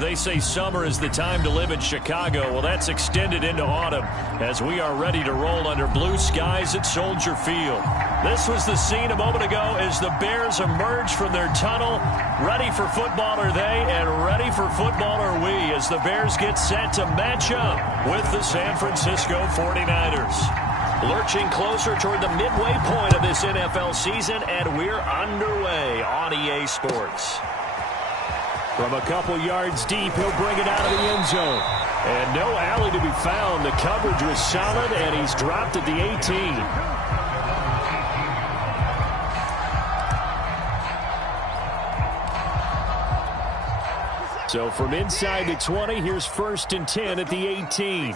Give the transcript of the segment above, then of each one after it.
They say summer is the time to live in Chicago. Well, that's extended into autumn as we are ready to roll under blue skies at Soldier Field. This was the scene a moment ago as the Bears emerged from their tunnel. Ready for football are they, and ready for football are we as the Bears get set to match up with the San Francisco 49ers. Lurching closer toward the midway point of this NFL season, and we're underway on EA Sports. From a couple yards deep, he'll bring it out of the end zone. And no alley to be found. The coverage was solid, and he's dropped at the 18. So from inside the 20, here's 1st and 10 at the 18.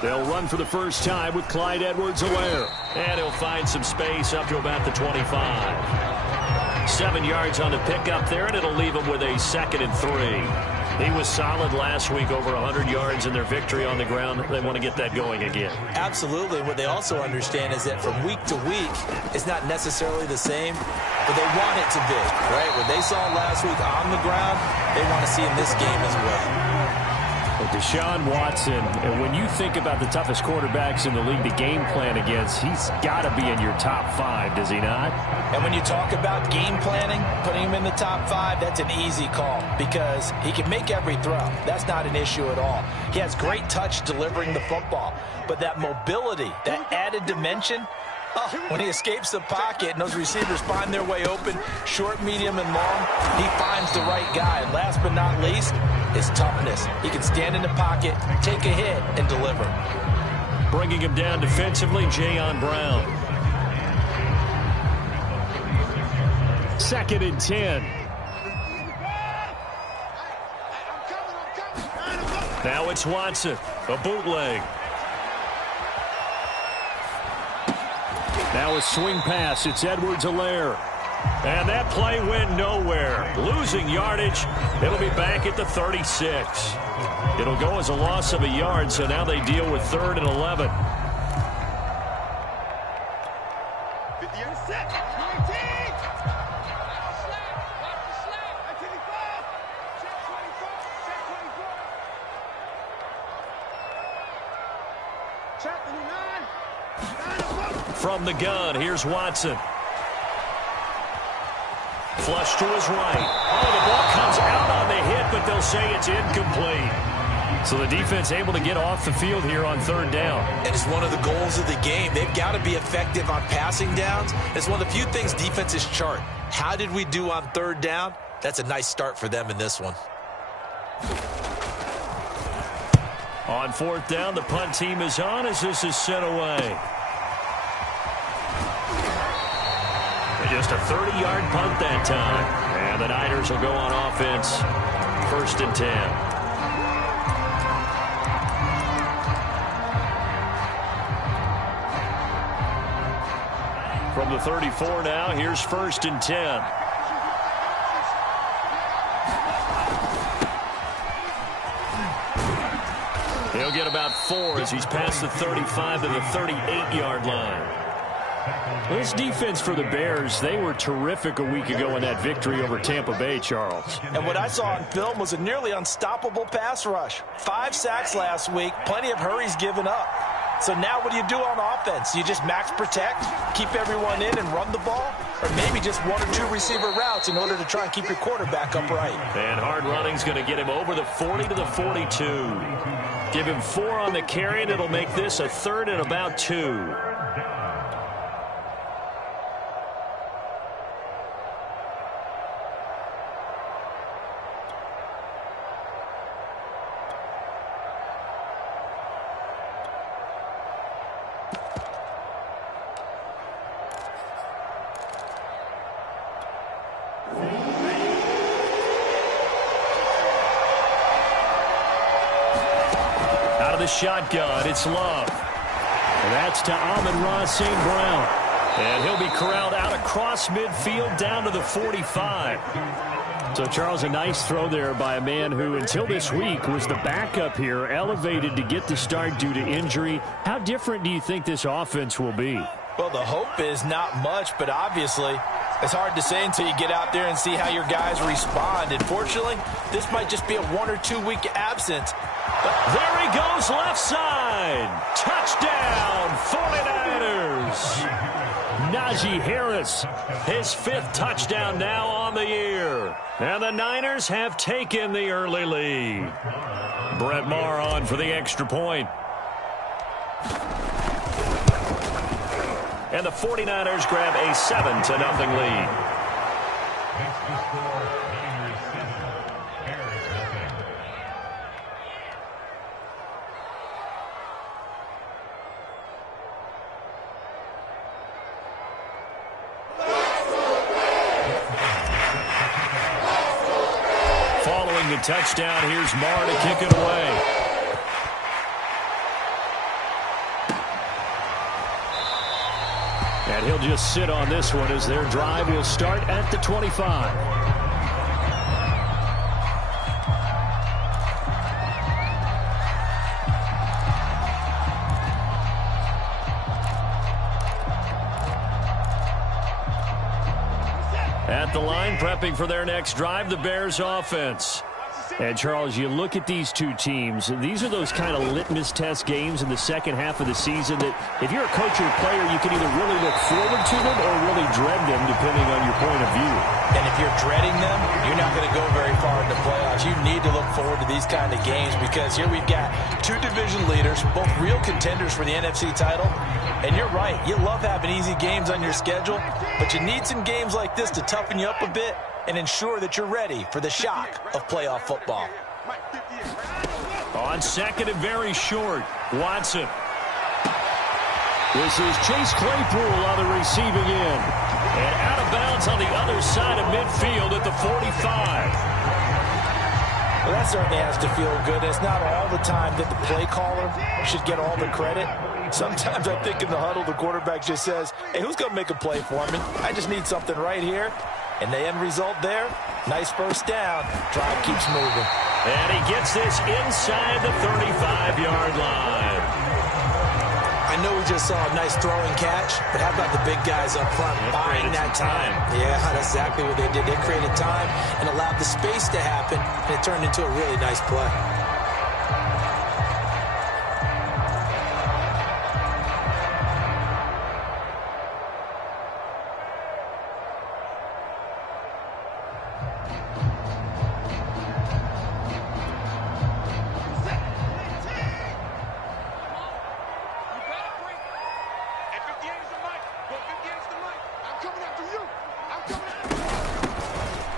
They'll run for the first time with Clyde Edwards-Helaire. And he'll find some space up to about the 25. 7 yards on the pickup there, and it'll leave him with a 2nd and 3. He was solid last week, over 100 yards in their victory on the ground. They want to get that going again. Absolutely. What they also understand is that from week to week, it's not necessarily the same, but they want it to be, right? What they saw last week on the ground, they want to see in this game as well. Deshaun Watson, and when you think about the toughest quarterbacks in the league to game plan against, he's got to be in your top 5, does he not? And when you talk about game planning, putting him in the top 5, that's an easy call because he can make every throw. That's not an issue at all. He has great touch delivering the football, but that mobility, that added dimension, when he escapes the pocket and those receivers find their way open, short, medium, and long, he finds the right guy. And last but not least, his toughness. He can stand in the pocket, take a hit, and deliver. Bringing him down defensively, Jayon Brown. 2nd and 10. Now it's Watson, a bootleg. Now a swing pass. It's Edwards-Helaire. And that play went nowhere. Losing yardage. It'll be back at the 36. It'll go as a loss of a yard, so now they deal with 3rd and 11. From the gun, here's Watson. Flush to his right. Oh, the ball comes out on the hit, but they'll say it's incomplete. So the defense able to get off the field here on 3rd down. And it's one of the goals of the game. They've got to be effective on passing downs. It's one of the few things defenses chart. How did we do on 3rd down? That's a nice start for them in this one. On 4th down, the punt team is on as this is sent away. Just a 30-yard punt that time. And the Niners will go on offense. 1st and 10. From the 34 now, here's 1st and 10. He'll get about 4 as he's past the 35 to the 38-yard line. This defense for the Bears, they were terrific a week ago in that victory over Tampa Bay, Charles. And what I saw on film was a nearly unstoppable pass rush. 5 sacks last week, plenty of hurries given up. So now what do you do on offense? You just max protect, keep everyone in and run the ball? Or maybe just 1 or 2 receiver routes in order to try and keep your quarterback upright? And hard running's going to get him over the 40 to the 42. Give him 4 on the carry, and it'll make this a 3rd and about 2. Shotgun, it's Love. And that's to Amon-Ra St. Brown. And he'll be corralled out across midfield down to the 45. So, Charles, a nice throw there by a man who, until this week, was the backup here, elevated to get the start due to injury. How different do you think this offense will be? Well, the hope is not much, but obviously it's hard to say until you get out there and see how your guys respond. Unfortunately, this might just be a 1 or 2 week absence. But there he goes, left side. Touchdown, 49ers. Najee Harris, his 5th touchdown now on the year. And the Niners have taken the early lead. Brett Maher on for the extra point. And the 49ers grab a 7-0 lead. Following the touchdown, here's Maher to kick it away. And he'll just sit on this one as their drive will start at the 25. At the line, prepping for their next drive, the Bears offense. And, Charles, you look at these two teams, these are those kind of litmus test games in the second half of the season that if you're a coach or a player, you can either really look forward to them or really dread them, depending on your point of view. And if you're dreading them, you're not going to go very far in the playoffs. You need to look forward to these kind of games because here we've got 2 division leaders, both real contenders for the NFC title. And you're right, you love having easy games on your schedule, but you need some games like this to toughen you up a bit and ensure that you're ready for the shock of playoff football. On second and very short, Watson. This is Chase Claypool on the receiving end. And out of bounds on the other side of midfield at the 45. Well, that certainly has to feel good. It's not all the time that the play caller should get all the credit. Sometimes I think in the huddle, the quarterback just says, hey, who's going to make a play for me? I just need something right here. And the end result there, nice first down. Drive keeps moving. And he gets this inside the 35-yard line. I know we just saw a nice throwing catch, but how about the big guys up front buying that time? Yeah, that's exactly what they did. They created time and allowed the space to happen, and it turned into a really nice play.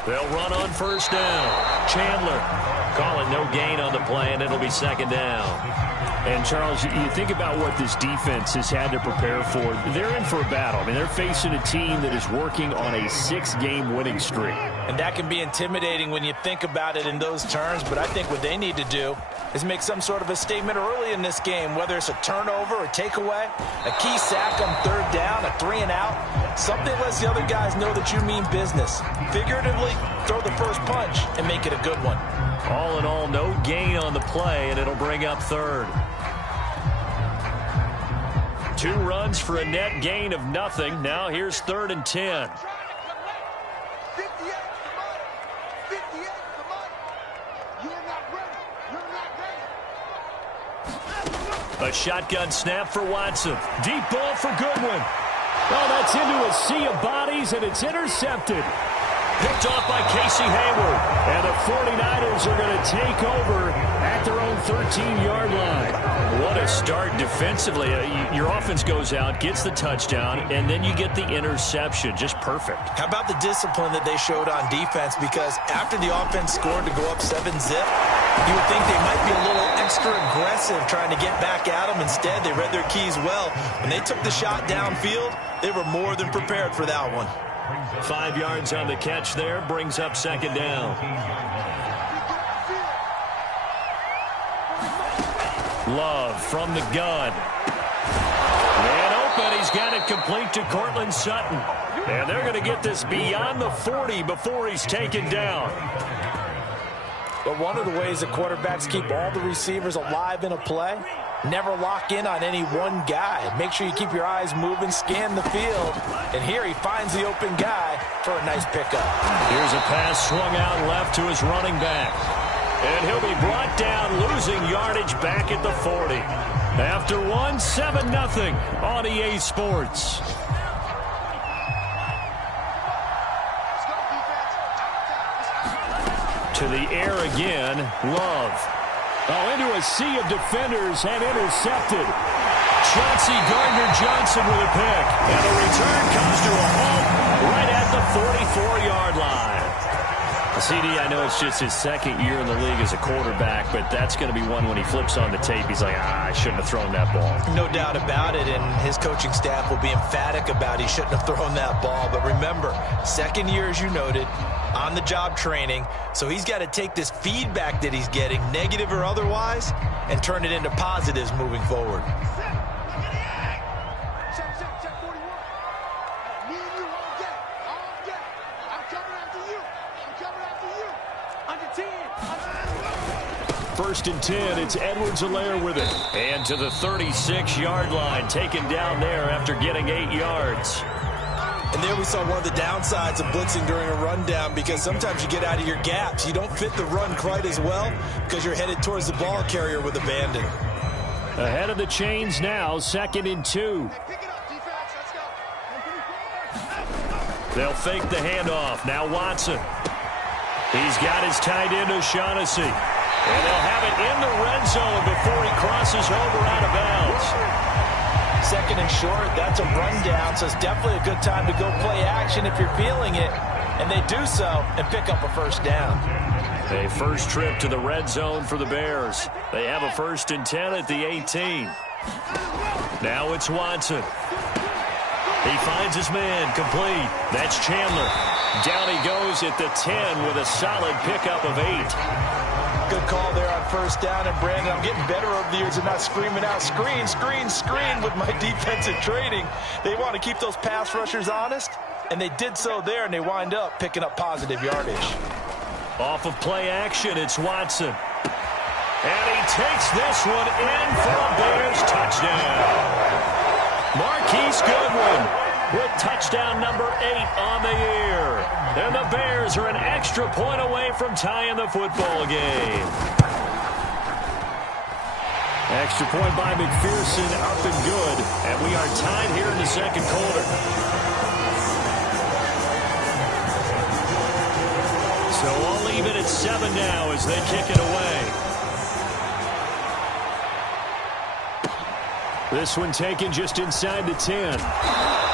They'll run on first down. Chandler calling no gain on the play, and it'll be second down. And, Charles, you think about what this defense has had to prepare for. They're in for a battle. I mean, they're facing a team that is working on a 6-game winning streak. And that can be intimidating when you think about it in those terms, but I think what they need to do is make some sort of a statement early in this game, whether it's a turnover or takeaway, a key sack on third down, a 3-and-out, something lets the other guys know that you mean business. Figuratively, throw the first punch and make it a good one. All in all, no gain on the play, and it'll bring up third. 2 runs for a net gain of nothing. Now here's 3rd and 10. A shotgun snap for Watson. Deep ball for Goodwin. Oh, that's into a sea of bodies, and it's intercepted. Picked off by Casey Hayward. And the 49ers are going to take over at their own 13-yard line. What a start defensively. Your offense goes out, gets the touchdown, and then you get the interception. Just perfect. How about the discipline that they showed on defense? Because after the offense scored to go up 7-0, you would think they might be a little extra aggressive trying to get back at them. Instead, they read their keys well. When they took the shot downfield, they were more than prepared for that one. 5 yards on the catch there, brings up second down. Love from the gun. and he's got it complete to Cortland Sutton. And they're going to get this beyond the 40 before he's taken down. But one of the ways that quarterbacks keep all the receivers alive in a play, never lock in on any one guy. Make sure you keep your eyes moving, scan the field. And here he finds the open guy for a nice pickup. Here's a pass swung out left to his running back. And he'll be brought down, losing yardage back at the 40. After 7-0 on EA Sports. To the air again, Love. Oh, into a sea of defenders and intercepted. Chauncey Gardner-Johnson with a pick. And the return comes to a halt right at the 44-yard line. CD, I know it's just his second year in the league as a quarterback, but that's going to be one when he flips on the tape. He's like, I shouldn't have thrown that ball. No doubt about it, and his coaching staff will be emphatic about he shouldn't have thrown that ball. But remember, second year, as you noted, on-the-job training, so he's got to take this feedback that he's getting, negative or otherwise, and turn it into positives moving forward. First and 10, it's Edwards-Helaire with it. And to the 36-yard line, taken down there after getting 8 yards. And there we saw one of the downsides of blitzing during a rundown, because sometimes you get out of your gaps. You don't fit the run quite as well because you're headed towards the ball carrier with abandon. Ahead of the chains now, 2nd and 2. They'll fake the handoff. Now Watson. He's got his tight end O'Shaughnessy. And they'll have it in the red zone before he crosses over out of bounds. 2nd and short, that's a rundown, so it's definitely a good time to go play action if you're feeling it. And they do so and pick up a first down. A first trip to the red zone for the Bears. They have a 1st and 10 at the 18. Now it's Watson. He finds his man complete. That's Chandler. Down he goes at the 10 with a solid pickup of 8. Good call there on first down. And, Brandon, I'm getting better over the years of not screaming out, screen, screen, screen with my defensive training. They want to keep those pass rushers honest, and they did so there, and they wind up picking up positive yardage. Off of play action, it's Watson. And he takes this one in for a Bears touchdown. Marquise Goodwin with touchdown number 8 on the year. And the Bears are an extra point away from tying the football game. Extra point by McPherson, up and good. And we are tied here in the second quarter. So I'll leave it at 7 now as they kick it away. This one taken just inside the 10.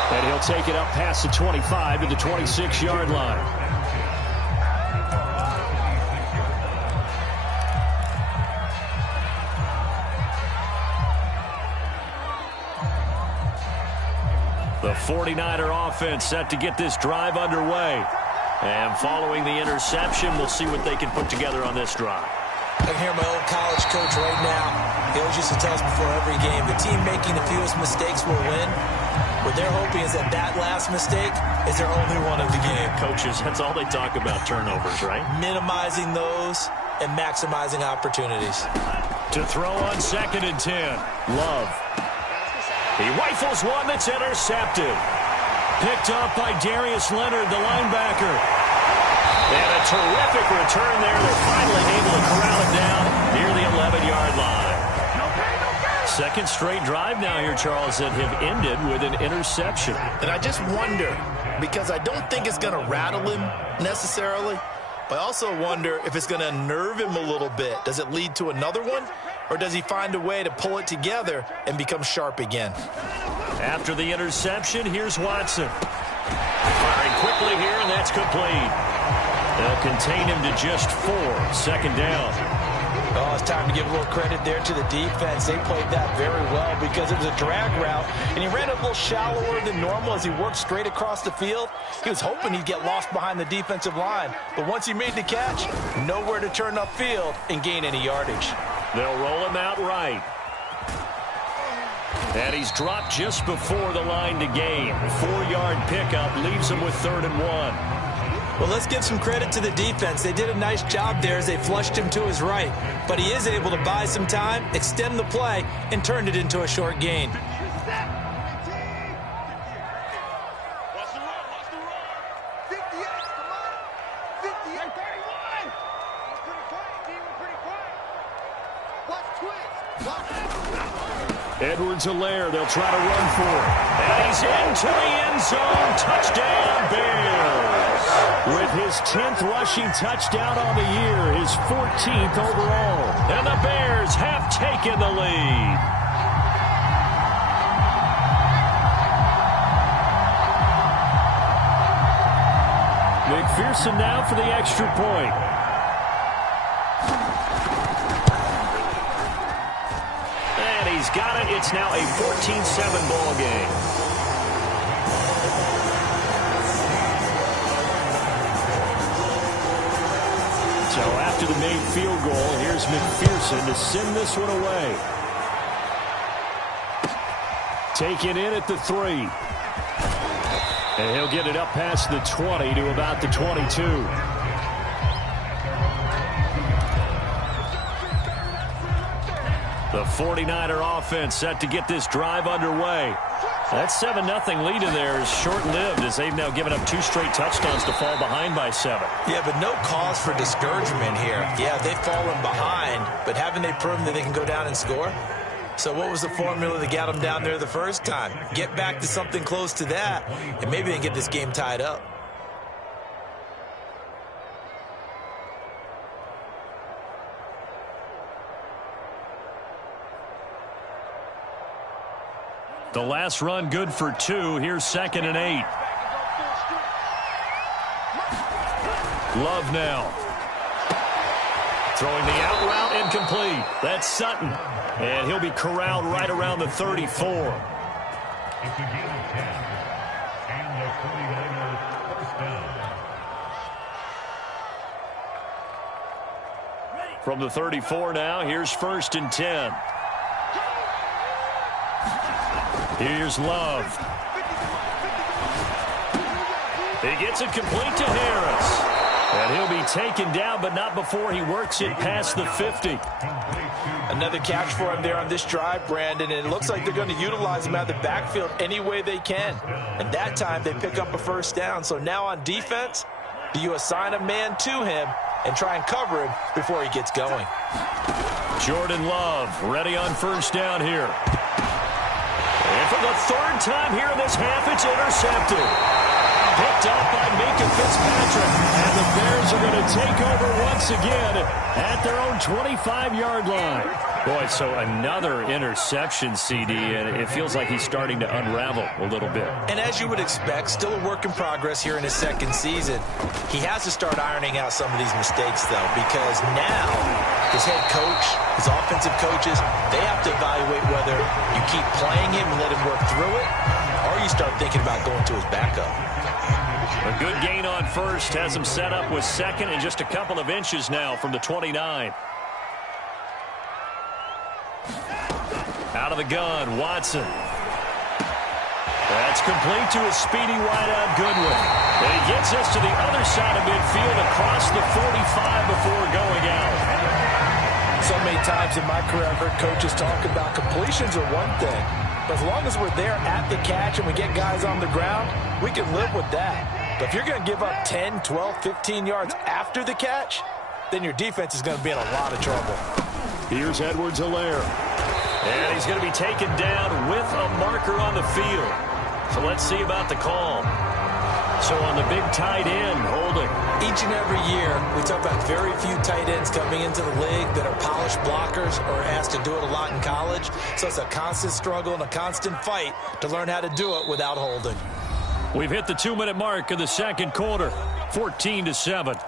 And he'll take it up past the 25 to the 26-yard line. The 49er offense set to get this drive underway. And following the interception, we'll see what they can put together on this drive. I can hear my old college coach right now. He always used to tell us before every game, the team making the fewest mistakes will win. What they're hoping is that last mistake is their only one of the game. Coaches, that's all they talk about, turnovers, right? Minimizing those and maximizing opportunities. To throw on 2nd and 10, Love. He rifles one that's intercepted. Picked up by Darius Leonard, the linebacker. And a terrific return there. They're finally able to corral it down near the 11-yard line. Second straight drive now here, Charles, that have ended with an interception. And I just wonder, because I don't think it's going to rattle him necessarily, but I also wonder if it's going to unnerve him a little bit. Does it lead to another one, or does he find a way to pull it together and become sharp again? After the interception, here's Watson. Firing quickly here, and that's complete. They'll contain him to just 4. 2nd down. Oh, it's time to give a little credit there to the defense. They played that very well because it was a drag route, and he ran a little shallower than normal as he worked straight across the field. He was hoping he'd get lost behind the defensive line, but once he made the catch, nowhere to turn upfield and gain any yardage. They'll roll him out right. And he's dropped just before the line to gain. 4-yard pickup leaves him with 3rd and 1. Well, let's give some credit to the defense. They did a nice job there as they flushed him to his right. But he is able to buy some time, extend the play, and turn it into a short gain. Edwards-Helaire, they'll try to run for it. And he's into the end zone. Touchdown, Bears. With his 10th rushing touchdown on the year, his 14th overall. And the Bears have taken the lead. McPherson now for the extra point. He's got it. It's now a 14-7 ball game. So after the made field goal, here's McPherson to send this one away. Taken in at the 3. And he'll get it up past the 20 to about the 22. The 49er offense set to get this drive underway. That 7-0 lead in there is short-lived as they've now given up 2 straight touchdowns to fall behind by 7. Yeah, but no cause for discouragement here. Yeah, they've fallen behind, but haven't they proven that they can go down and score? So what was the formula that got them down there the first time? Get back to something close to that, and maybe they can get this game tied up. The last run good for 2. Here's 2nd and 8. Love now. Throwing the out route incomplete. That's Sutton. And he'll be corralled right around the 34. From the 34 now, here's 1st and 10. Here's Love. He gets it complete to Harris. And he'll be taken down, but not before he works it past the 50. Another catch for him there on this drive, Brandon, and it looks like they're going to utilize him out of the backfield any way they can. And that time they pick up a 1st down. So now on defense, do you assign a man to him and try and cover him before he gets going? Jordan Love ready on 1st down here. And for the 3rd time here in this half, it's intercepted. Picked up by Minka Fitzpatrick. And the Bears are going to take over once again at their own 25-yard line. Boy, so another interception, CD, and it feels like he's starting to unravel a little bit. And as you would expect, still a work in progress here in his 2nd season. He has to start ironing out some of these mistakes, though, because now his head coach, his offensive coaches, they have to evaluate whether you keep playing him and let him work through it, or you start thinking about going to his backup. A good gain on 1st has him set up with 2nd and just a couple of inches now from the 29. Out of the gun, Watson. That's complete to a speedy wideout Goodwin. And he gets us to the other side of midfield across the 45 before going out. So many times in my career I've heard coaches talk about completions are one thing. But as long as we're there at the catch and we get guys on the ground, we can live with that. But if you're going to give up 10, 12, 15 yards after the catch, then your defense is going to be in a lot of trouble. Here's Edwards-Helaire. And he's going to be taken down with a marker on the field. So let's see about the call. So on the big tight end, holding. Each and every year, we talk about very few tight ends coming into the league that are polished blockers or asked to do it a lot in college. So it's a constant struggle and a constant fight to learn how to do it without holding. We've hit the 2-minute mark of the 2nd quarter, 14-7.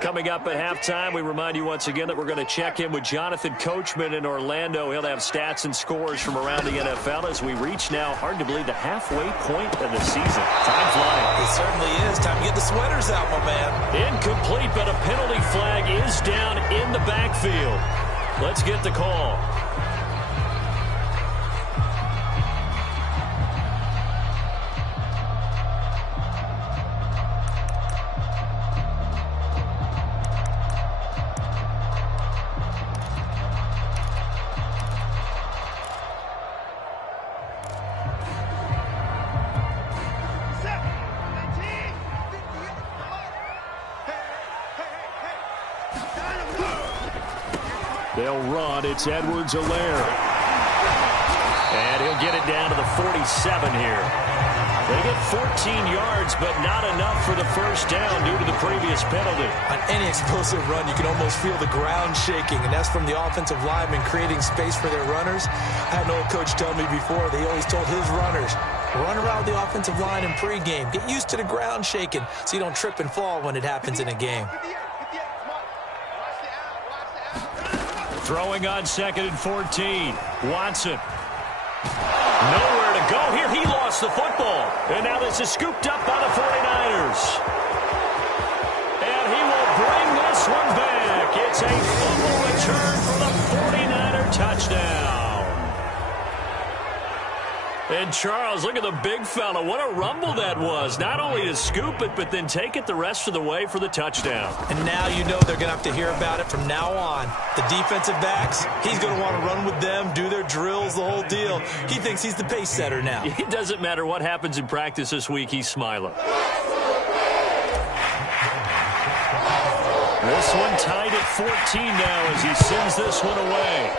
Coming up at halftime, we remind you once again that we're going to check in with Jonathan Coachman in Orlando. He'll have stats and scores from around the NFL as we reach now, hard to believe, the halfway point of the season. Time flying. It certainly is. Time to get the sweaters out, my man. Incomplete, but a penalty flag is down in the backfield. Let's get the call. They'll run. It's Edwards-Helaire. And he'll get it down to the 47 here. They get 14 yards, but not enough for the first down due to the previous penalty. On any explosive run, you can almost feel the ground shaking, and that's from the offensive linemen creating space for their runners. I had an old coach tell me before, they always told his runners, run around the offensive line in pregame. Get used to the ground shaking so you don't trip and fall when it happens in a game. Throwing on 2nd and 14. Watson. Nowhere to go here. He lost the football. And now this is scooped up by the 49ers. And he will bring this one back. It's a fumble return for the 49er touchdown. And Charles, look at the big fella. What a rumble that was. Not only to scoop it, but then take it the rest of the way for the touchdown. And now you know they're going to have to hear about it from now on. The defensive backs, he's going to want to run with them, do their drills, the whole deal. He thinks he's the pace setter now. It doesn't matter what happens in practice this week, he's smiling. This one tied at 14 now as he sends this one away.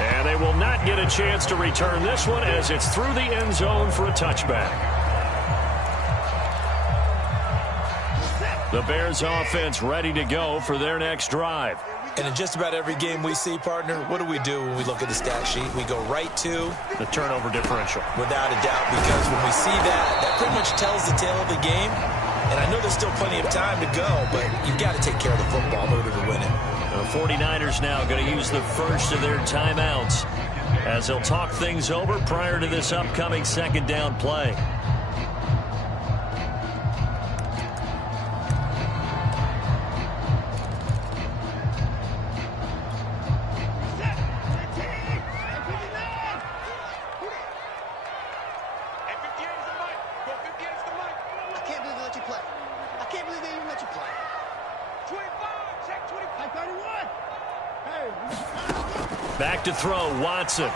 And they will not get a chance to return this one as it's through the end zone for a touchback. The Bears offense ready to go for their next drive. And in just about every game we see, partner, what do when we look at the stat sheet? We go right to the turnover differential. Without a doubt, because when we see that, that pretty much tells the tale of the game. And I know there's still plenty of time to go, but you've got to take care of the football in order to win it. The 49ers now going to use the first of their timeouts as they'll talk things over prior to this upcoming second down play. Back to throw, Watson. And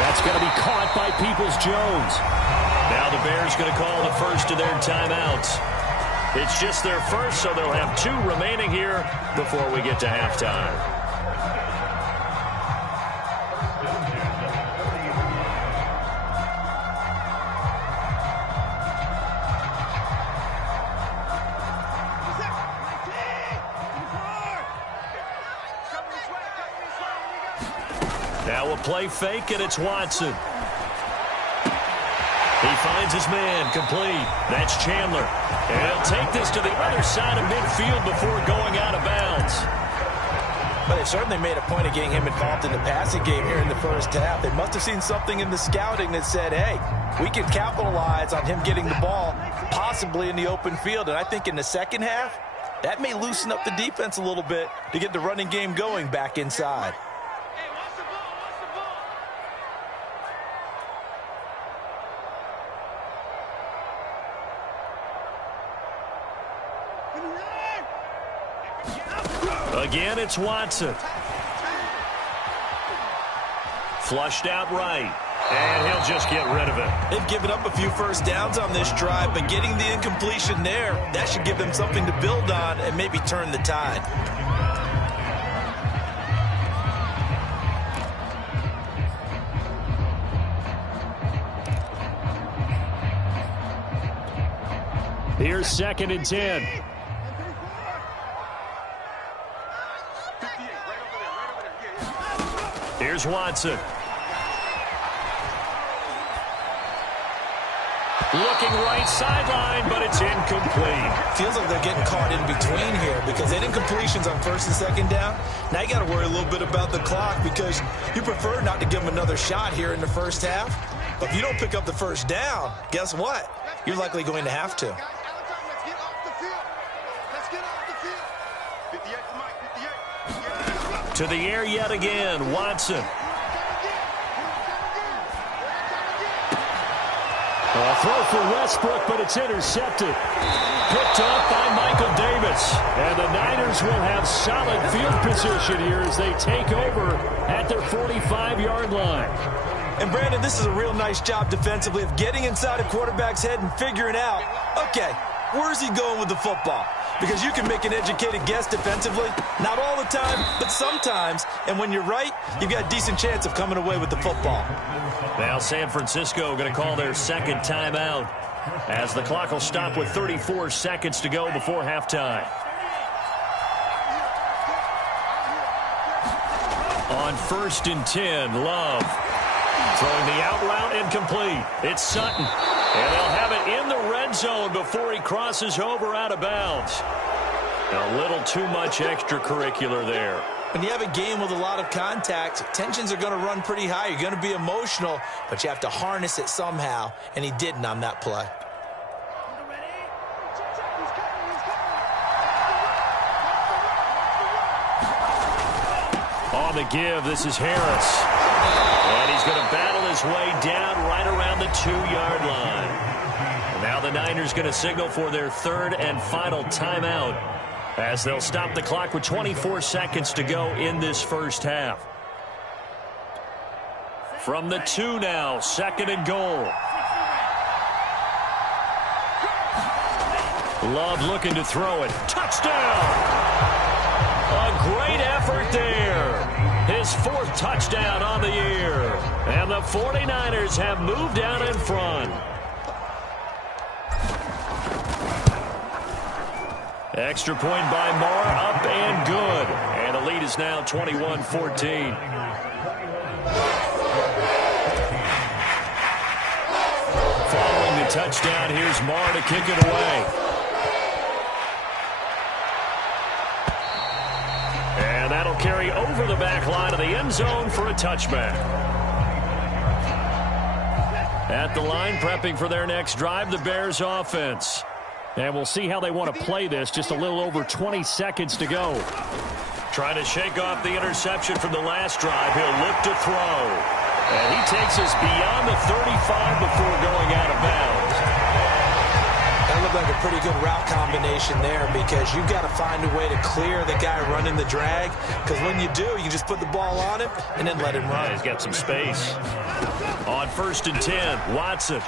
that's going to be caught by Peoples-Jones. Now the Bears going to call the first of their timeouts. It's just their first, so they'll have 2 remaining here before we get to halftime. Now a play fake, and it's Watson. He finds his man, complete. That's Chandler. And he'll take this to the other side of midfield before going out of bounds. But they certainly made a point of getting him involved in the passing game here in the first half. They must have seen something in the scouting that said, hey, we can capitalize on him getting the ball, possibly in the open field. And I think in the second half, that may loosen up the defense a little bit to get the running game going back inside. Again, it's Watson. Flushed out right. And he'll just get rid of it. They've given up a few first downs on this drive, but getting the incompletion there, that should give them something to build on and maybe turn the tide. Here's 2nd and 10. Here's Watson. Looking right sideline, but it's incomplete. Feels like they're getting caught in between here because they did incompletions on first and second down. Now you got to worry a little bit about the clock because you prefer not to give them another shot here in the first half. But if you don't pick up the first down, guess what? You're likely going to have to. To the air yet again, Watson. A throw for Westbrook, but it's intercepted. Picked up by Michael Davis. And the Niners will have solid field position here as they take over at their 45-yard line. And, Brandon, this is a real nice job defensively of getting inside a quarterback's head and figuring out, okay, where's he going with the football? Because you can make an educated guess defensively. Not all the time, but sometimes. And when you're right, you've got a decent chance of coming away with the football. Now San Francisco going to call their second timeout as the clock will stop with 34 seconds to go before halftime. On 1st and 10, Love. Throwing the out route incomplete. It's Sutton. And they'll have it in the red zone before he crosses over out of bounds. A little too much extracurricular there. When you have a game with a lot of contact, tensions are going to run pretty high. You're going to be emotional, but you have to harness it somehow, and he didn't on that play. On the give, this is Harris. And he's going to battle his way down right around the 2-yard line. And now the Niners going to signal for their third and final timeout as they'll stop the clock with 24 seconds to go in this first half. From the 2 now, 2nd and goal. Love looking to throw it. Touchdown! A great effort there. His 4th touchdown on the year. And the 49ers have moved out in front. Extra point by Marr, up and good. And the lead is now 21-14. Following the touchdown, here's Marr to kick it away. And that'll carry over the back line of the end zone for a touchback. At the line, prepping for their next drive, the Bears offense. And we'll see how they want to play this. Just a little over 20 seconds to go. Trying to shake off the interception from the last drive. He'll look to throw. And he takes us beyond the 35 before going out of bounds. That looked like a pretty good route combination there because you've got to find a way to clear the guy running the drag. Because when you do, you just put the ball on him and then let him run. Yeah, he's got some space. On 1st and 10, Watson.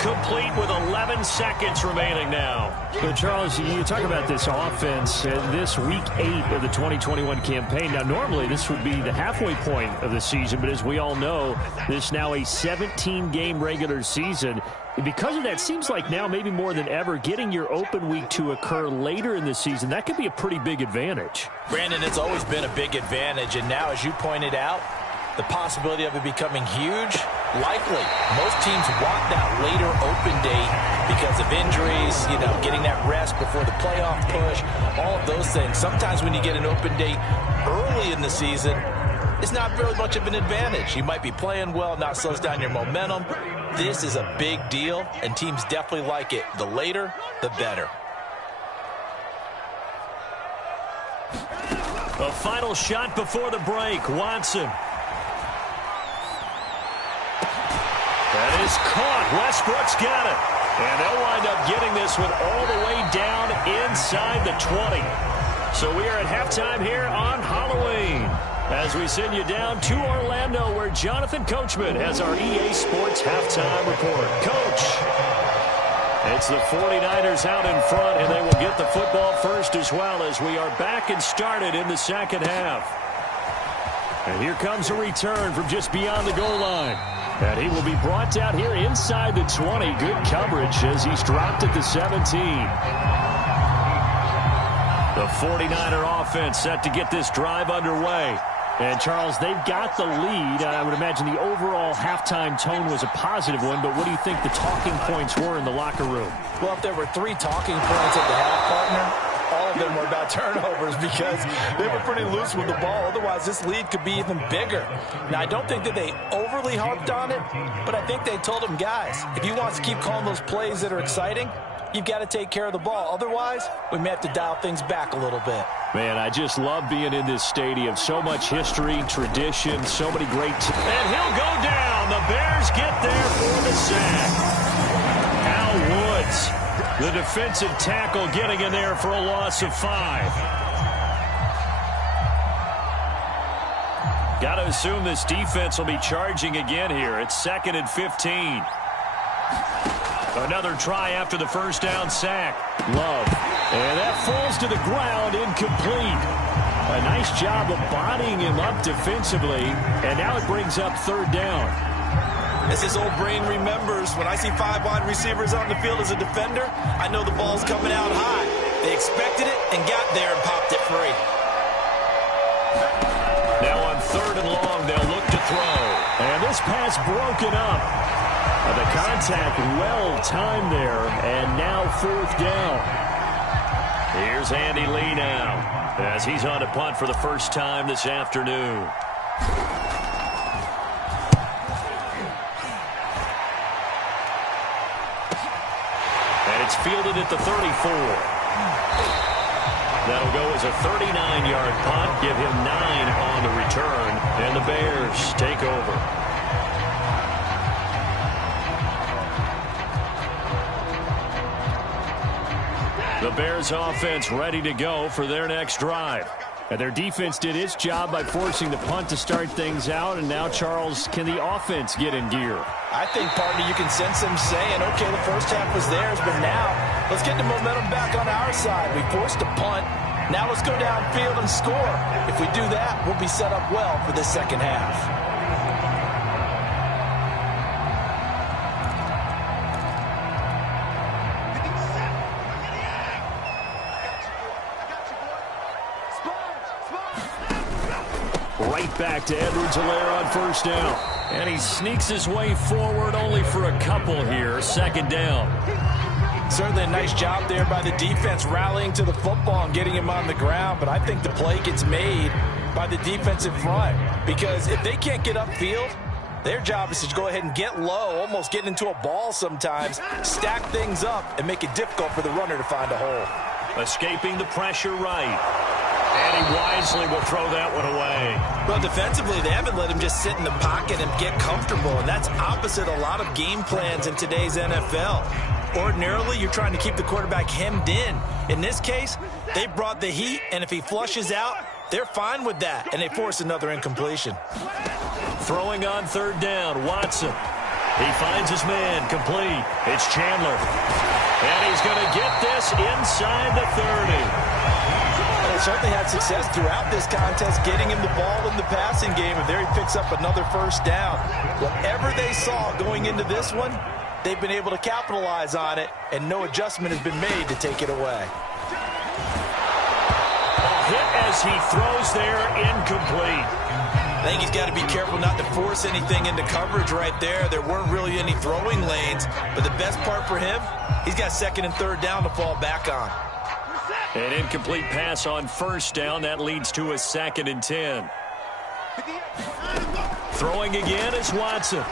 Complete with 11 seconds remaining now. So, Charles, you talk about this offense, this week 8 of the 2021 campaign. Now, normally this would be the halfway point of the season, but as we all know, this is now a 17-game regular season. And because of that, seems like now maybe more than ever, getting your open week to occur later in the season, that could be a pretty big advantage. Brandon, it's always been a big advantage, and now, as you pointed out, the possibility of it becoming huge, likely. Most teams want that later open date because of injuries, getting that rest before the playoff push, all of those things. Sometimes when you get an open date early in the season, it's not really much of an advantage. You might be playing well, not slows down your momentum. This is a big deal, and teams definitely like it. The later, the better. A final shot before the break, Watson. That is caught. Westbrook's got it. And they'll wind up getting this one all the way down inside the 20. So we are at halftime here on Halloween as we send you down to Orlando where Jonathan Coachman has our EA Sports halftime report. Coach, it's the 49ers out in front, and they will get the football first as well as we are back and started in the second half. And here comes a return from just beyond the goal line. And he will be brought down here inside the 20. Good coverage as he's dropped at the 17. The 49er offense set to get this drive underway. And, Charles, they've got the lead. I would imagine the overall halftime tone was a positive one, but what do you think the talking points were in the locker room? Well, if there were 3 talking points at the half, partner, all of them were about turnovers because they were pretty loose with the ball. Otherwise, this lead could be even bigger. Now, I don't think that they overly harped on it, but I think they told them, guys, if you want to keep calling those plays that are exciting, you've got to take care of the ball. Otherwise, we may have to dial things back a little bit. Man, I just love being in this stadium. So much history, tradition, so many great teams. And he'll go down. The Bears get there for the sack. Al Woods, the defensive tackle, getting in there for a loss of 5. Got to assume this defense will be charging again here. It's 2nd and 15. Another try after the first down sack. Love. And that falls to the ground, incomplete. A nice job of bodying him up defensively. And now it brings up 3rd down. As his old brain remembers, when I see 5 wide receivers on the field as a defender, I know the ball's coming out high. They expected it and got there and popped it free. Now on 3rd and long, they'll look to throw. And this pass broken up. The contact well-timed there, and now 4th down. Here's Andy Lee now, as he's on to punt for the first time this afternoon. And it's fielded at the 34. That'll go as a 39-yard punt, give him 9 on the return, and the Bears take over. The Bears offense ready to go for their next drive. And their defense did its job by forcing the punt to start things out. And now, Charles, can the offense get in gear? I think, partner, you can sense them saying, okay, the first half was theirs, but now let's get the momentum back on our side. We forced a punt. Now let's go downfield and score. If we do that, we'll be set up well for this second half. Right back to Edwards-Helaire on first down. And he sneaks his way forward only for a couple here. 2nd down. Certainly a nice job there by the defense rallying to the football and getting him on the ground. But I think the play gets made by the defensive front. Because if they can't get upfield, their job is to go ahead and get low, almost get into a ball sometimes, stack things up, and make it difficult for the runner to find a hole. Escaping the pressure right. And he wisely will throw that one away. Well, defensively, they haven't let him just sit in the pocket and get comfortable, and that's opposite a lot of game plans in today's NFL. Ordinarily, you're trying to keep the quarterback hemmed in. In this case, they brought the heat, and if he flushes out, they're fine with that, and they force another incompletion. Throwing on 3rd down, Watson. He finds his man, complete. It's Chandler. And he's going to get this inside the 30. They certainly had success throughout this contest getting him the ball in the passing game, and there he picks up another first down. Whatever they saw going into this one, they've been able to capitalize on it, and no adjustment has been made to take it away. A hit as he throws there, incomplete. I think he's got to be careful not to force anything into coverage right there. There weren't really any throwing lanes, but the best part for him, he's got 2nd and 3rd down to fall back on. An incomplete pass on first down. That leads to a 2nd and 10. Throwing again is Watson.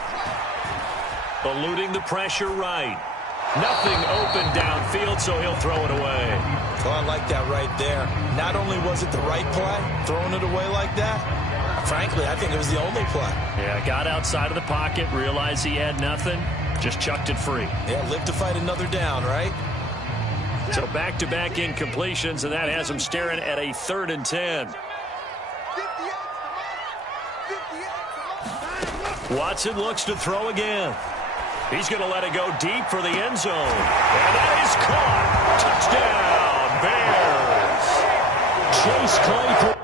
Eluding the pressure right. Nothing open downfield, so he'll throw it away. Oh, I like that right there. Not only was it the right play, throwing it away like that, frankly, I think it was the only play. Yeah, got outside of the pocket, realized he had nothing, just chucked it free. Yeah, live to fight another down, right? So back-to-back incompletions, and that has him staring at a 3rd and 10. Watson looks to throw again. He's going to let it go deep for the end zone. And that is caught. Touchdown, Bears. Chase Claypool.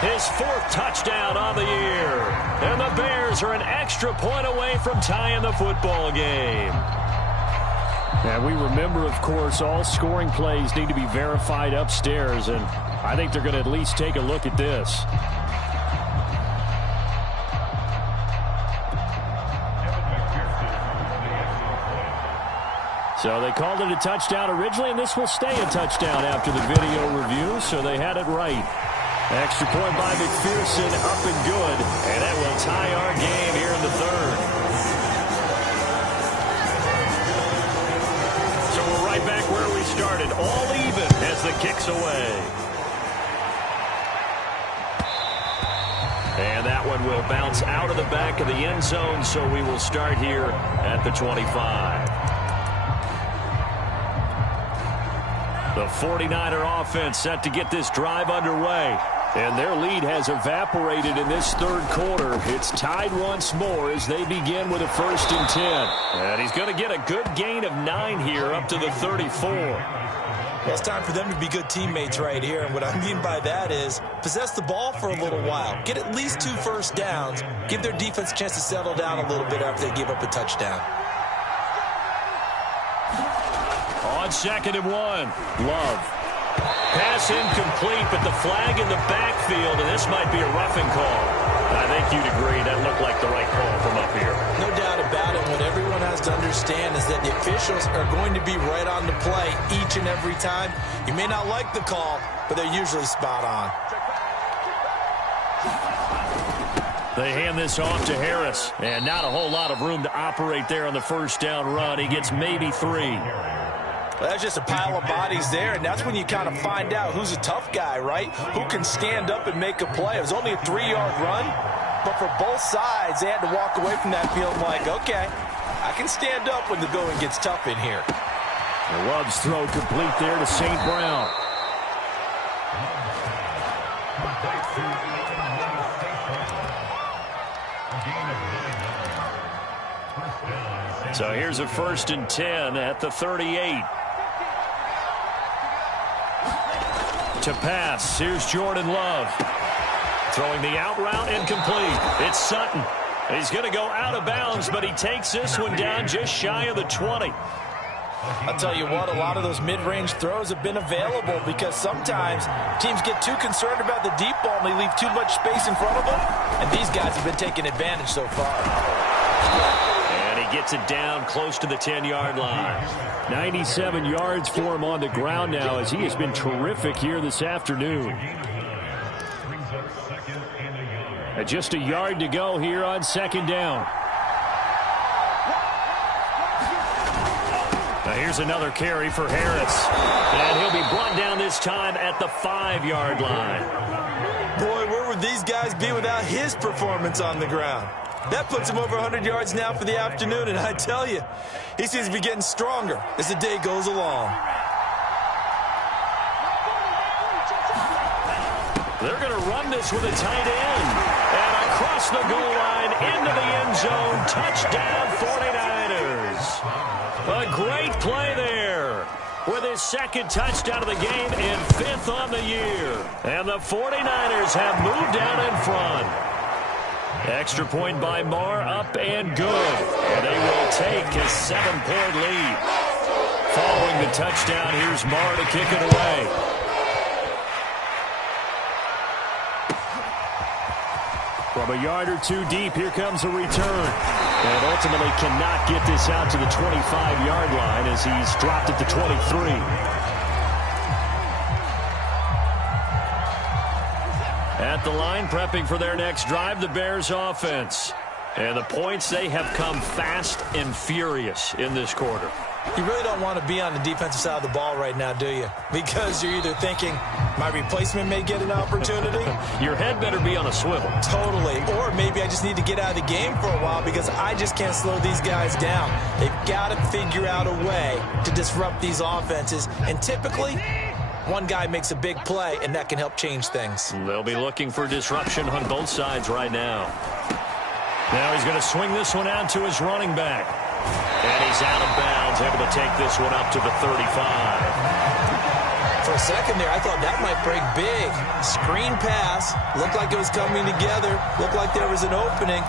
His 4th touchdown on the year. And the Bears are an extra point away from tying the football game. And we remember, of course, all scoring plays need to be verified upstairs, and I think they're going to at least take a look at this. So they called it a touchdown originally, and this will stay a touchdown after the video review, so they had it right. Extra point by McPherson, up and good, and that will tie our game here in the third. So we're right back where we started, all even as the kick's away. And that one will bounce out of the back of the end zone, so we will start here at the 25. The 49er offense set to get this drive underway. And their lead has evaporated in this third quarter. It's tied once more as they begin with a 1st and 10. And he's going to get a good gain of 9 here up to the 34. Well, it's time for them to be good teammates right here. And what I mean by that is possess the ball for a little while. Get at least 2 first downs. Give their defense a chance to settle down a little bit after they give up a touchdown. On 2nd and 1, Love. Pass incomplete, but the flag in the backfield, and this might be a roughing call. I think you'd agree that looked like the right call from up here. No doubt about it. What everyone has to understand is that the officials are going to be right on the play each and every time. You may not like the call, but they're usually spot on. They hand this off to Harris, and not a whole lot of room to operate there on the 1st down run. He gets maybe 3. Well, that's just a pile of bodies there, and that's when you kind of find out who's a tough guy, right? Who can stand up and make a play. It was only a 3-yard run, but for both sides, they had to walk away from that field like, okay, I can stand up when the going gets tough in here. The Love's throw complete there to St. Brown. So here's a 1st and 10 at the 38. To pass, here's Jordan Love. Throwing the out route, incomplete. It's Sutton. He's going to go out of bounds, but he takes this one down just shy of the 20. I'll tell you what, a lot of those mid-range throws have been available because sometimes teams get too concerned about the deep ball and they leave too much space in front of them, and these guys have been taking advantage so far. And he gets it down close to the 10-yard line. 97 yards for him on the ground now as he has been terrific here this afternoon. And just a yard to go here on 2nd down. Now here's another carry for Harris. And he'll be brought down this time at the 5-yard line. Boy, where would these guys be without his performance on the ground? That puts him over 100 yards now for the afternoon, and I tell you, he seems to be getting stronger as the day goes along. They're going to run this with a tight end. And across the goal line, into the end zone, touchdown 49ers. A great play there with his 2nd touchdown of the game and 5th on the year. And the 49ers have moved out in front. Extra point by Marr, up and good. And they will take a 7-point lead. Following the touchdown, here's Marr to kick it away. From a yard or 2 deep, here comes a return. And ultimately cannot get this out to the 25-yard line as he's dropped at the 23. At the line, prepping for their next drive, the Bears offense. And the points, they have come fast and furious in this quarter. You really don't want to be on the defensive side of the ball right now, do you? Because you're either thinking, my replacement may get an opportunity. Your head better be on a swivel. Totally. Or maybe I just need to get out of the game for a while because I just can't slow these guys down. They've got to figure out a way to disrupt these offenses. And typically, one guy makes a big play, and that can help change things. They'll be looking for disruption on both sides right now. Now he's going to swing this one out to his running back. And he's out of bounds, able to take this one up to the 35. For a second there, I thought that might break big. Screen pass. Looked like it was coming together. Looked like there was an opening.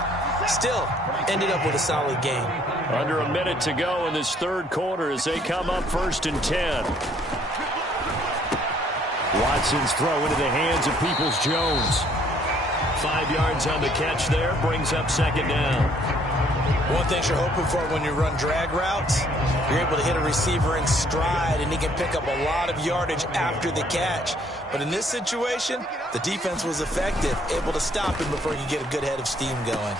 Still, ended up with a solid game. Under a minute to go in this third quarter as they come up 1st and 10. Watson's throw into the hands of Peoples-Jones. 5 yards on the catch there, brings up 2nd down. One thing you're hoping for when you run drag routes, you're able to hit a receiver in stride, and he can pick up a lot of yardage after the catch. But in this situation, the defense was effective, able to stop him before he could get a good head of steam going.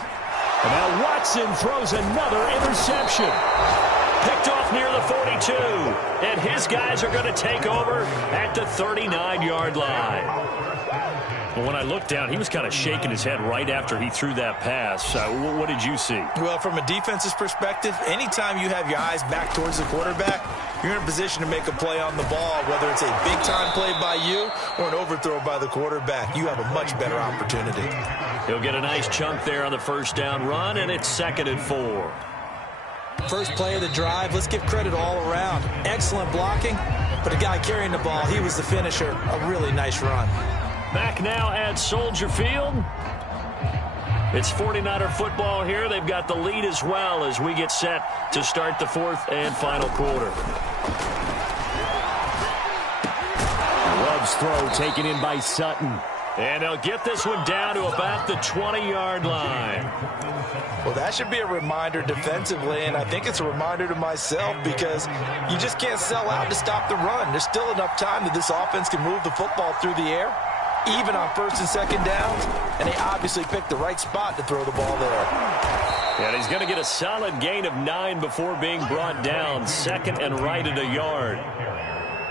And now Watson throws another interception. Picked off near the 42. And his guys are going to take over at the 39-yard line. Well, when I looked down, he was kind of shaking his head right after he threw that pass. What did you see? Well, from a defense's perspective, anytime you have your eyes back towards the quarterback, you're in a position to make a play on the ball, whether it's a big-time play by you or an overthrow by the quarterback. You have a much better opportunity. He'll get a nice chunk there on the 1st down run, and it's 2nd and 4. First play of the drive, let's give credit all around. Excellent blocking, but the guy carrying the ball, he was the finisher. A really nice run. Back now at Soldier Field. It's 49er football here. They've got the lead as well as we get set to start the 4th and final quarter. Love's throw taken in by Sutton. And they'll get this one down to about the 20-yard line. Well, that should be a reminder defensively, and I think it's a reminder to myself because you just can't sell out to stop the run. There's still enough time that this offense can move the football through the air, even on 1st and 2nd downs, and they obviously picked the right spot to throw the ball there. And he's going to get a solid gain of 9 before being brought down. 2nd and right at a yard.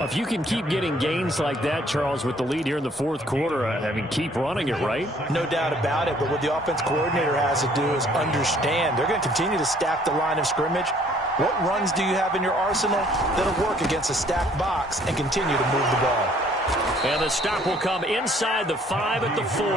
If you can keep getting gains like that, Charles, with the lead here in the 4th quarter, keep running it, right? No doubt about it, but what the offense coordinator has to do is understand they're going to continue to stack the line of scrimmage. What runs do you have in your arsenal that'll work against a stacked box and continue to move the ball? And the stop will come inside the 5 at the 4.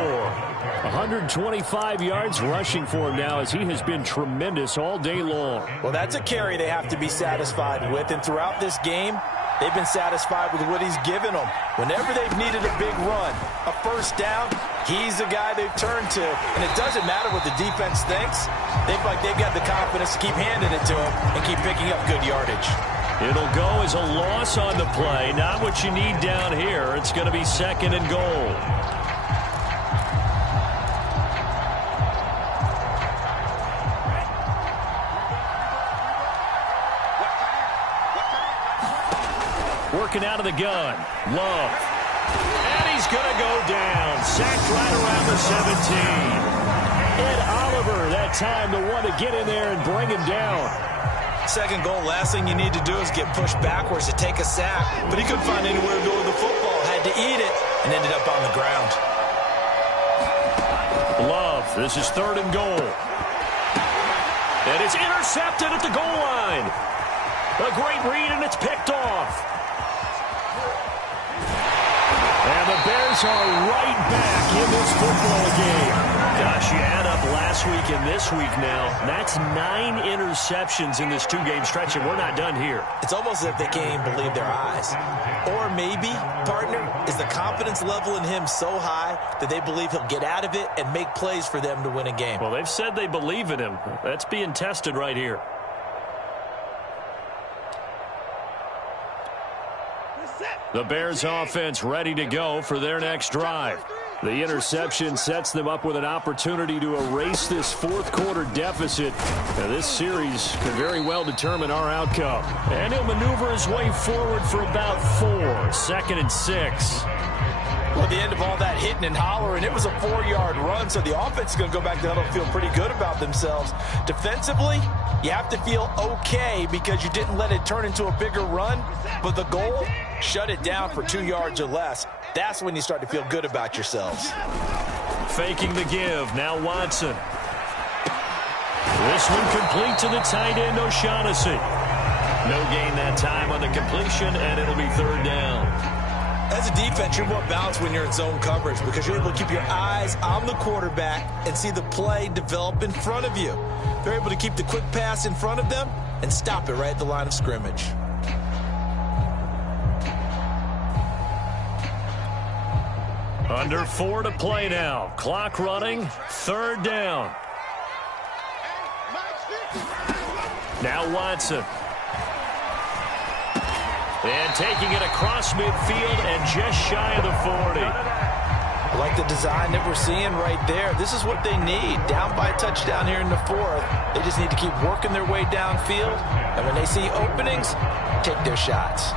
125 yards rushing for him now as he has been tremendous all day long. Well, that's a carry they have to be satisfied with, and throughout this game, they've been satisfied with what he's given them. Whenever they've needed a big run, a 1st down, he's the guy they've turned to. And it doesn't matter what the defense thinks. They've got the confidence to keep handing it to him and keep picking up good yardage. It'll go as a loss on the play. Not what you need down here. It's going to be 2nd and goal. Working out of the gun. Love. And he's going to go down. Sacked right around the 17. Ed Oliver, that time, the one to get in there and bring him down. 2nd goal, last thing you need to do is get pushed backwards to take a sack. But he couldn't find anywhere to go with the football. Had to eat it and ended up on the ground. Love, this is 3rd and goal. And it's intercepted at the goal line. A great read, and it's picked off. And the Bears are right back in this football game. Gosh, you add up last week and this week now. That's 9 interceptions in this 2-game stretch, and we're not done here. It's almost as if they can't even believe their eyes. Or maybe, partner, is the confidence level in him so high that they believe he'll get out of it and make plays for them to win a game. Well, they've said they believe in him. That's being tested right here. The Bears offense ready to go for their next drive. The interception sets them up with an opportunity to erase this 4th quarter deficit. Now, this series could very well determine our outcome. And he'll maneuver his way forward for about 4. 2nd and 6. Well, at the end of all that hitting and hollering, it was a 4-yard run, so the offense is going to go back down and feel pretty good about themselves. Defensively, you have to feel okay because you didn't let it turn into a bigger run, but the goal, shut it down for 2 yards or less. That's when you start to feel good about yourselves. Faking the give. Now Watson. This one complete to the tight end, O'Shaughnessy. No gain that time on the completion, and it'll be 3rd down. As a defense, you're more balanced when you're in zone coverage because you're able to keep your eyes on the quarterback and see the play develop in front of you. They're able to keep the quick pass in front of them and stop it right at the line of scrimmage. Under 4 to play now. Clock running. 3rd down. Now Watson. And taking it across midfield and just shy of the 40. I like the design that we're seeing right there. This is what they need. Down by a touchdown here in the fourth. They just need to keep working their way downfield. And when they see openings, take their shots.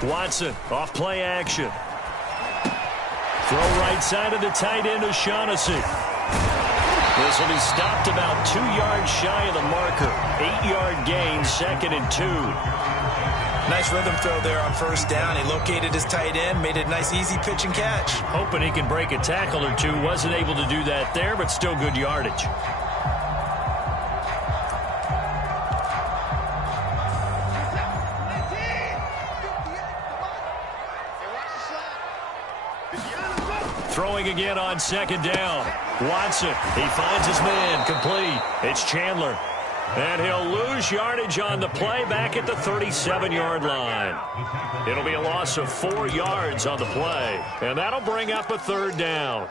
Watson off play action. Throw right side of the tight end to Shaughnessy. This will be stopped about 2 yards shy of the marker. 8-yard gain, 2nd and 2. Nice rhythm throw there on first down. He located his tight end, made it a nice easy pitch and catch. Hoping he can break a tackle or two. Wasn't able to do that there, but still good yardage. Throwing again on 2nd down. Watson, he finds his man, complete. It's Chandler. And he'll lose yardage on the play back at the 37-yard line. It'll be a loss of 4 yards on the play. And that'll bring up a 3rd down.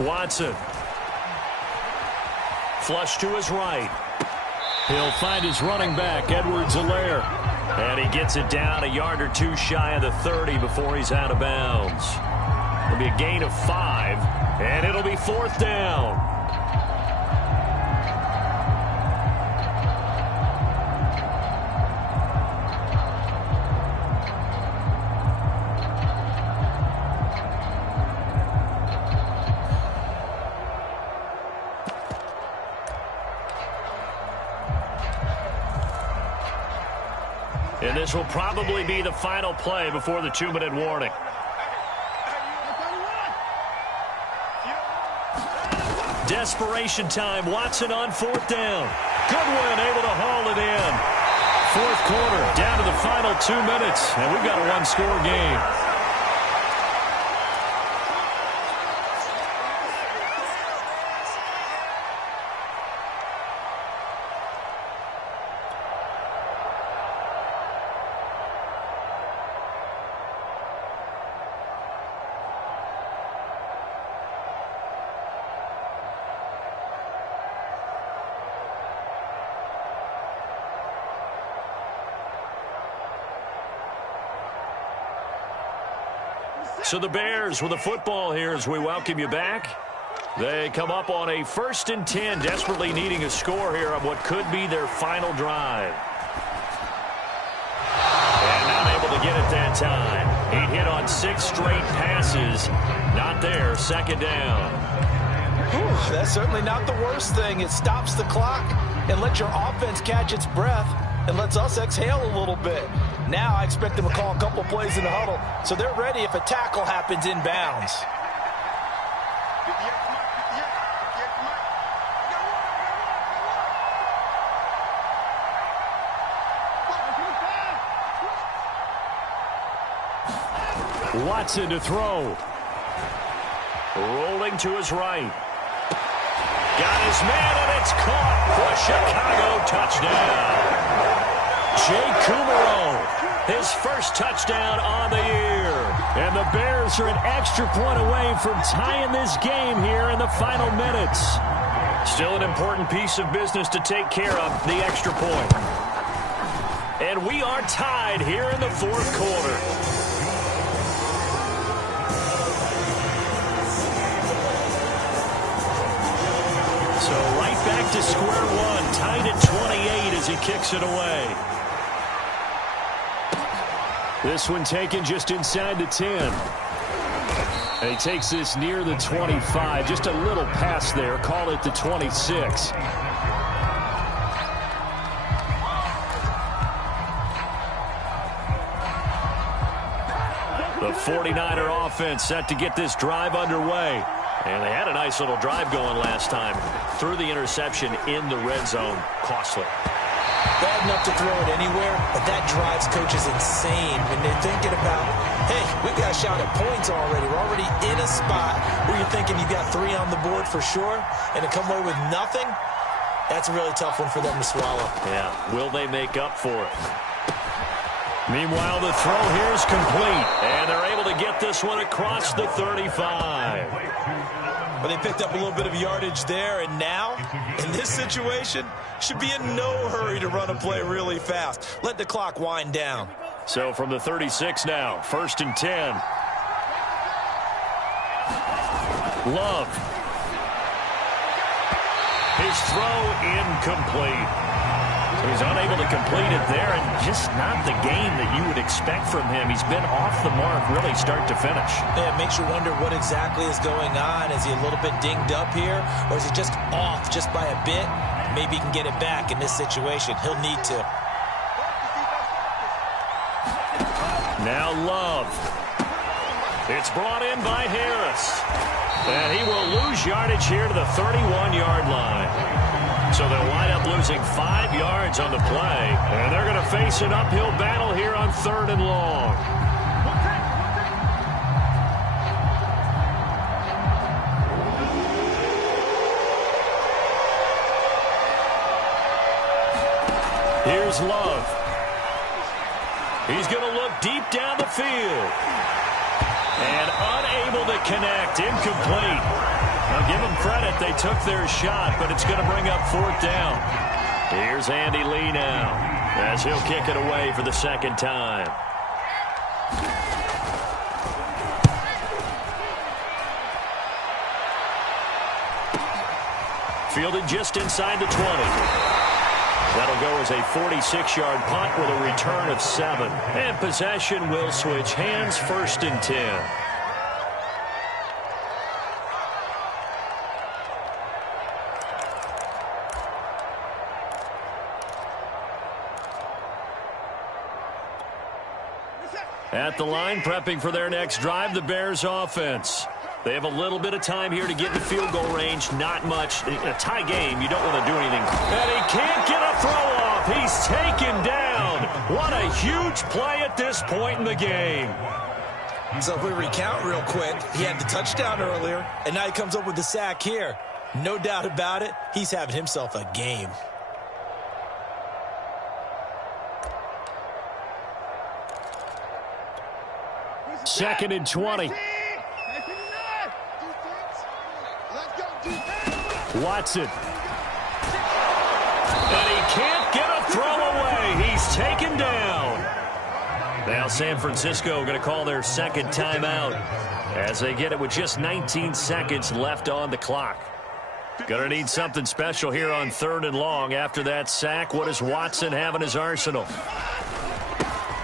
Watson. Flush to his right. He'll find his running back, Edwards-Helaire. And he gets it down a yard or two shy of the 30 before he's out of bounds. It'll be a gain of 5, and it'll be 4th down. And this will probably be the final play before the 2-minute warning. Desperation time. Watson on 4th down. Goodwin able to haul it in. 4th quarter, down to the final 2 minutes. And we've got a one-score game. So the Bears with the football here as we welcome you back. They come up on a 1st and 10, desperately needing a score here on what could be their final drive. And not able to get it that time. He hit on 6 straight passes. Not there, 2nd down. Whew, that's certainly not the worst thing. It stops the clock and lets your offense catch its breath and lets us exhale a little bit. Now I expect them to call a couple plays in the huddle, so they're ready if a tackle happens inbounds. Watson to throw. Rolling to his right. Got his man, and it's caught for a Chicago touchdown. Jay Kumaro, his first touchdown on the year. And the Bears are an extra point away from tying this game here in the final minutes. Still an important piece of business to take care of, the extra point. And we are tied here in the 4th quarter. So right back to square one, tied at 28 as he kicks it away. This one taken just inside the 10. And he takes this near the 25. Just a little pass there. Call it the 26. The The 49er offense set to get this drive underway. And they had a nice little drive going last time. Threw the interception in the red zone. Costly. Bad enough to throw it anywhere, but that drives coaches insane when they're thinking about, hey, we got a shot at points already. We're already in a spot where you're thinking you got 3 on the board for sure, and to come away with nothing, that's a really tough one for them to swallow. Yeah, will they make up for it? Meanwhile, the throw here is complete, and they're able to get this one across the 35. But they picked up a little bit of yardage there, and now, in this situation, should be in no hurry to run a play really fast. Let the clock wind down. So from the 36 now, 1st and 10. Love. His throw incomplete. He's unable to complete it there, and just not the game that you would expect from him. He's been off the mark really start to finish. Yeah, it makes you wonder what exactly is going on. Is he a little bit dinged up here, or is he just off just by a bit? Maybe he can get it back in this situation. He'll need to. Now Love. It's brought in by Harris. And he will lose yardage here to the 31-yard line. So they'll wind up losing 5 yards on the play. And they're going to face an uphill battle here on 3rd and long. Here's Love. He's going to look deep down the field. And unable to connect. Incomplete. Now give them credit. They took their shot, but it's going to bring up 4th down. Here's Andy Lee now as he'll kick it away for the 2nd time. Fielded just inside the 20. That'll go as a 46-yard punt with a return of 7. And possession will switch hands, 1st and 10. At the line, prepping for their next drive, the Bears offense. They have a little bit of time here to get in field goal range. Not much. In a tie game, you don't want to do anything. And he can't get a throw off. He's taken down. What a huge play at this point in the game. So if we recount real quick, he had the touchdown earlier, and now he comes up with the sack here. No doubt about it, he's having himself a game. Second and 20. Watson. And he can't get a throw away. He's taken down. Now San Francisco going to call their 2nd timeout as they get it with just 19 seconds left on the clock. Going to need something special here on 3rd and long. After that sack, what does Watson have in his arsenal?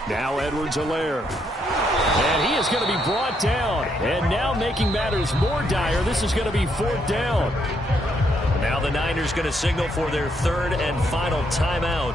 Now Edwards-Helaire. And he is going to be brought down. And now making matters more dire, this is going to be 4th down. Now the Niners going to signal for their 3rd and final timeout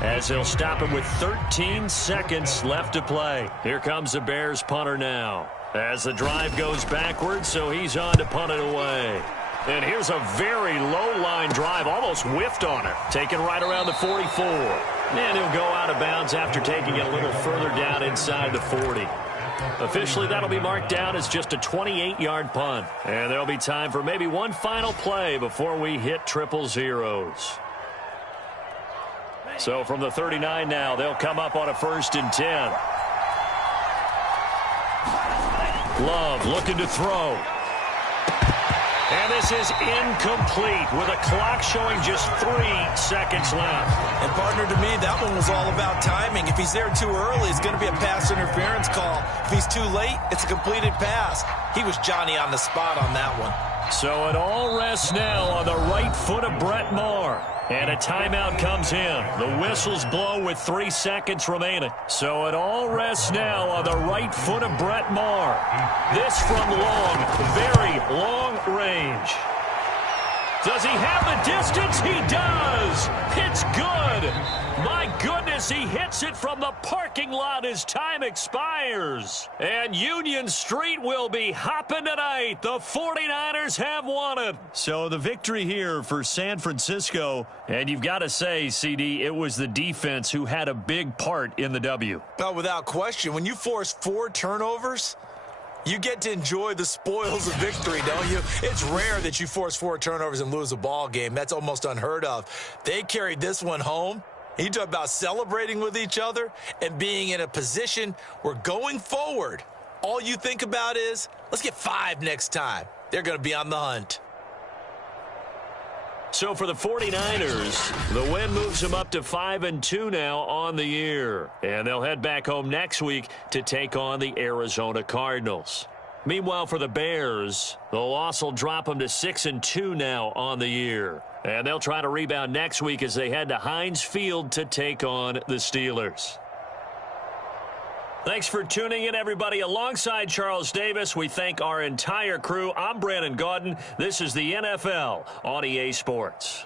as they'll stop it with 13 seconds left to play. Here comes the Bears punter now as the drive goes backwards, so he's on to punt it away. And here's a very low-line drive, almost whiffed on it, taken right around the 44. And he'll go out of bounds after taking it a little further down inside the 40. Officially, that'll be marked down as just a 28-yard punt. And there'll be time for maybe one final play before we hit 000. So from the 39 now, they'll come up on a 1st and 10. Love looking to throw. And this is incomplete with a clock showing just 3 seconds left. And partner, to me, that one was all about timing. If he's there too early, it's going to be a pass interference call. If he's too late, it's a completed pass. He was Johnny on the spot on that one. So it all rests now on the right foot of Brett Maher. And a timeout comes in. The whistles blow with 3 seconds remaining. So it all rests now on the right foot of Brett Maher. This from long, very long range. Does he have the distance? He does. It's good. My goodness, he hits it from the parking lot as time expires. And Union Street will be hopping tonight. The 49ers have won it. So the victory here for San Francisco. And you've got to say, CD, it was the defense who had a big part in the W. Oh, without question. When you force 4 turnovers, you get to enjoy the spoils of victory, don't you? It's rare that you force 4 turnovers and lose a ball game. That's almost unheard of. They carried this one home. You talk about celebrating with each other and being in a position where going forward, all you think about is, let's get 5 next time. They're going to be on the hunt. So for the 49ers, the win moves them up to 5-2 now on the year. And they'll head back home next week to take on the Arizona Cardinals. Meanwhile, for the Bears, the loss will drop them to 6-2 now on the year. And they'll try to rebound next week as they head to Heinz Field to take on the Steelers. Thanks for tuning in, everybody. Alongside Charles Davis, we thank our entire crew. I'm Brandon Gaudin. This is the NFL on EA Sports.